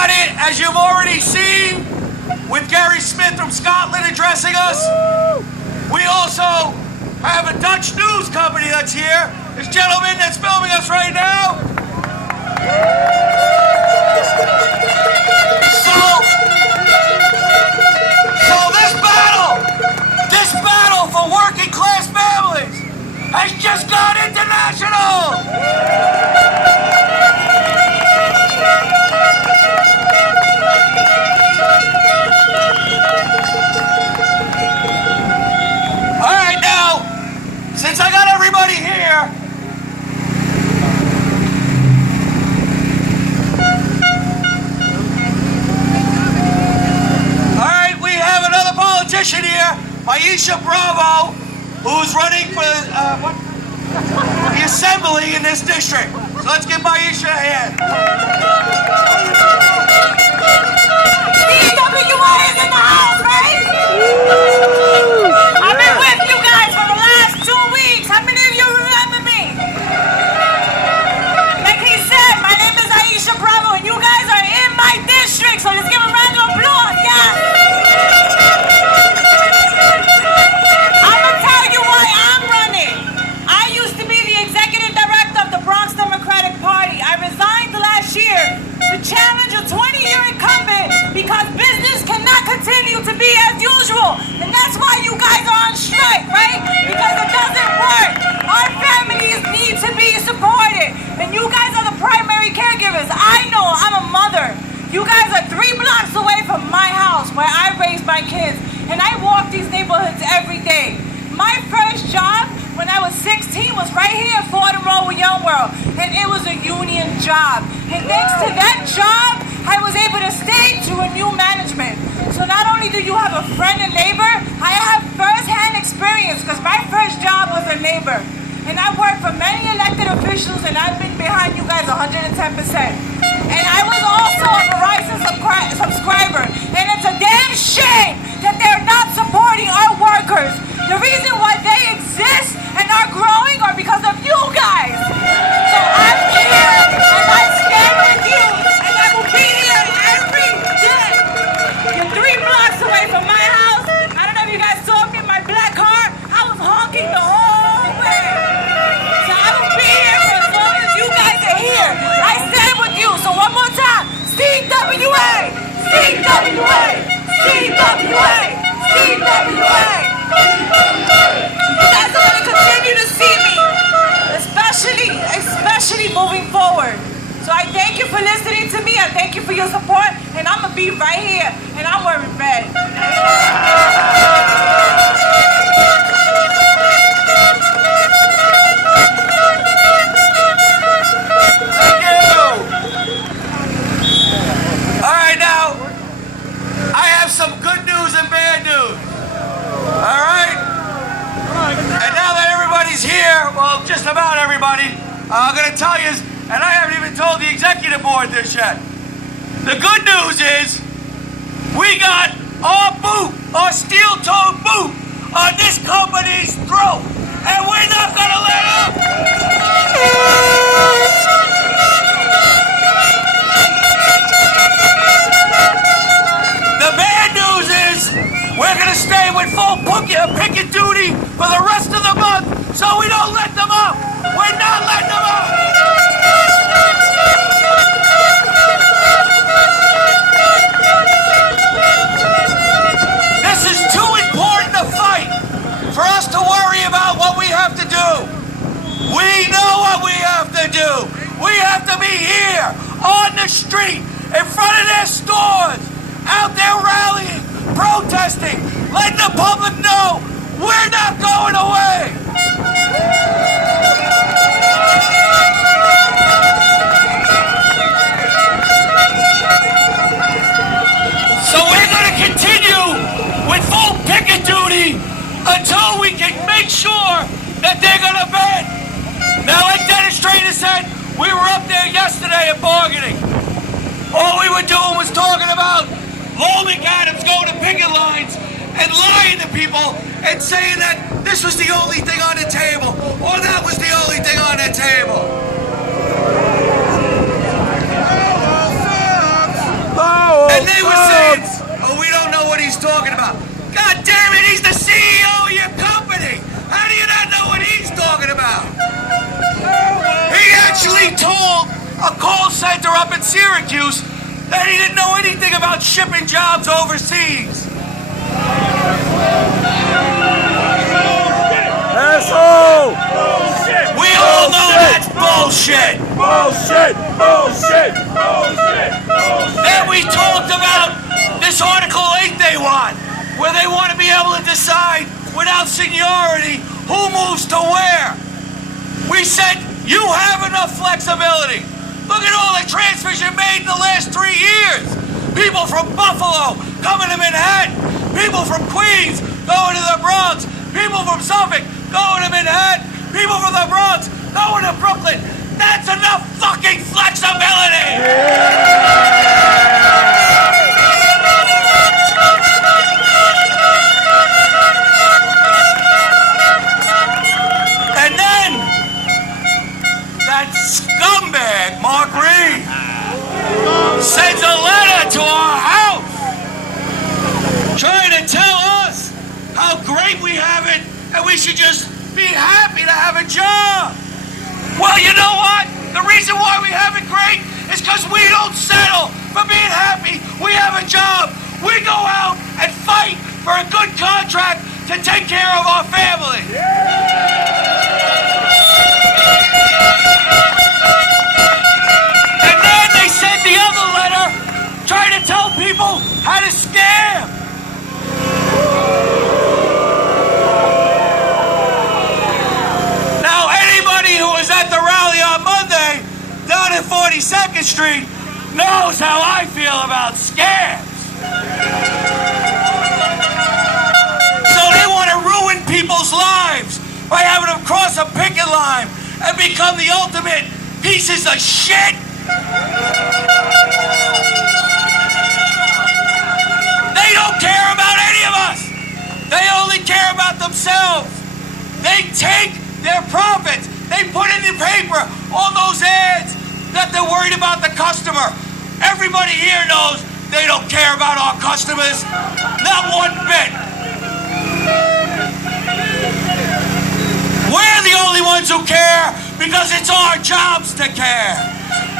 got it, as you've already seen, with Gary Smith from Scotland addressing us. We also have a Dutch news company that's here. This gentleman that's filming us right now. So this battle for working class families has just gone international. All right, now, since I got everybody here, politician here, Aisha Bravo, who's running for the assembly in this district. So let's give Aisha a hand. CWA is in the house, right? I've been with you guys for the last 2 weeks. How many of you remember me? Like he said, my name is Aisha Bravo, and you guys are in my district, so let's give a round of applause, yeah. Challenge a 20-year incumbent because business cannot continue to be as usual. And that's why you guys are on strike, right? Because it doesn't work. Our families need to be supported. And you guys are the primary caregivers. I know, I'm a mother. You guys are 3 blocks away from my house where I raise my kids. And I walk these neighborhoods every day. My first job when I was 16 was right here at Fordham Road with Young World. And it was a union job. And thanks to that job, I was able to stay to a new management. So not only do you have a friend and neighbor, I have first-hand experience because my first job was a neighbor. And I worked for many elected officials and I've been behind you guys 110%. And I was also a Verizon subscriber. And it's a damn shame that they're not supporting our workers. The reason why they exist and are growing are because of you guys. So I'm here and I stand with you and I will be here every day. You're 3 blocks away from my house. I don't know if you guys saw me in my black car. I was honking the whole way. So I will be here for as long as you guys are here. I stand with you. So one more time. CWA! CWA! CWA! CWA! You guys are going to continue to see me, especially moving forward. So I thank you for listening to me. I thank you for your support. And I'm going to be right here. And I'm wearing red. Thank you. All right, now, I have some good news and bad news. All right? And now that everybody's here, well, just about everybody, I'm going to tell you, and I haven't even told the executive board this yet. The good news is we got our boot, our steel-toed boot, on this company's throat, and we're not going to let up. The bad news is we're going to stay with full picket duty for the rest of the month so we don't let them up. We're not letting them up. This is too important a fight for us to worry about what we have to do. We know what we have to do. We have to be here on the street, in front of their stores, out there rallying, protesting, letting the public know we're not going away. So we're going to continue with full picket duty until we can make sure that they're going to bend. Now, like Dennis Strader said, we were up there yesterday at bargaining. All we were doing was talking about Loman Adams going to picket lines and lying to people and saying that this was the only thing on the table or that was the only thing on the table. he told a call center up in Syracuse that he didn't know anything about shipping jobs overseas. Asshole! We all know that's bullshit. Bullshit! Bullshit! Bullshit! Then we talked about this Article 8 they want, where they want to be able to decide without seniority who moves to where. We said, you have enough flexibility. Look at all the transfers you made in the last 3 years. People from Buffalo coming to Manhattan. People from Queens going to the Bronx. People from Suffolk going to Manhattan. People from the Bronx going to Brooklyn. That's enough fucking flexibility. And then that scumbag, Mark Reed, sends a letter to our house trying to tell us how great we have it and we should just be happy to have a job. Well, you know what? The reason why we have it great is because we don't settle for being happy. We have a job. We go out and fight for a good contract to take care of our family. And then they sent the other letter trying to tell people how to scam. Now, anybody who was at the rally on Monday down at 42nd Street knows how I feel about scams. So they want to ruin people's lives by having them cross a picket line and become the ultimate pieces of shit. They don't care about any of us. They only care about themselves. They take their profits. They put in the paper all those ads that they're worried about the customer. Everybody here knows they don't care about our customers. Not one bit. We're the only ones who care because it's our jobs to care.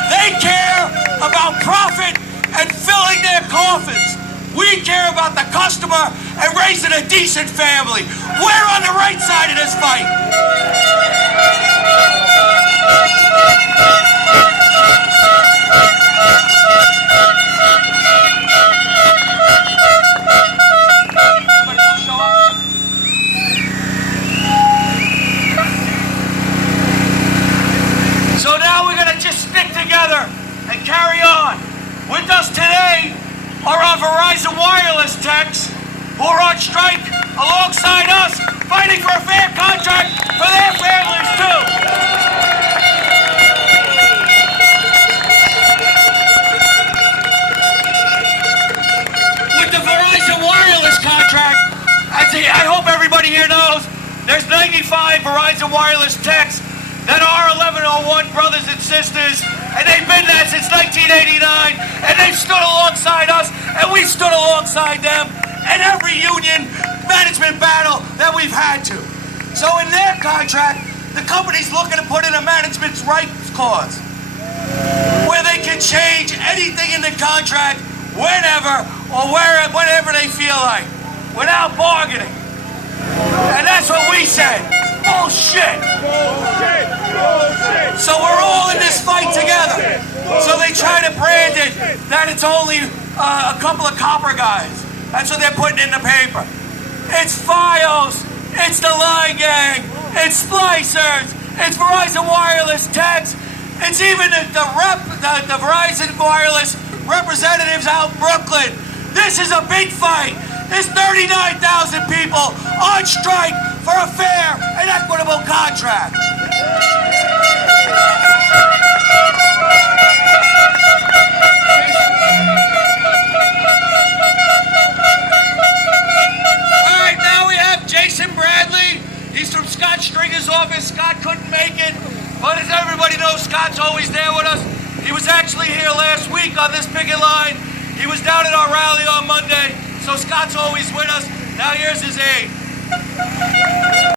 They care about profit and filling their coffins. We care about the customer and raising a decent family. We're on the right side of this fight. So now we're going to just stick together and carry on. With us today are our Verizon Wireless techs who are on strike alongside us, fighting for a fair contract for their families too. With the Verizon Wireless contract, I hope everybody here knows, there's 95 Verizon Wireless techs that are 1101 brothers and sisters, and they've been there since 1989, and they've stood alongside us, and we stood alongside them in every union management battle that we've had to. So in their contract, the company's looking to put in a management's rights clause, where they can change anything in the contract whenever or whenever they feel like, without bargaining. And that's what we said. Bullshit. Bullshit! Bullshit! So we're all in this fight together. So they try to brand it that it's only a couple of copper guys. That's what they're putting in the paper. It's Fios, it's the Line Gang, it's Splicers, it's Verizon Wireless techs, it's even the Verizon Wireless representatives out in Brooklyn. This is a big fight. There's 39,000 people on strike for a fair and equitable contract. All right, now we have Jason Bradley. He's from Scott Stringer's office. Scott couldn't make it, but as everybody knows, Scott's always there with us. He was actually here last week on this picket line. He was down at our rally on Monday, so Scott's always with us. Now here's his aide.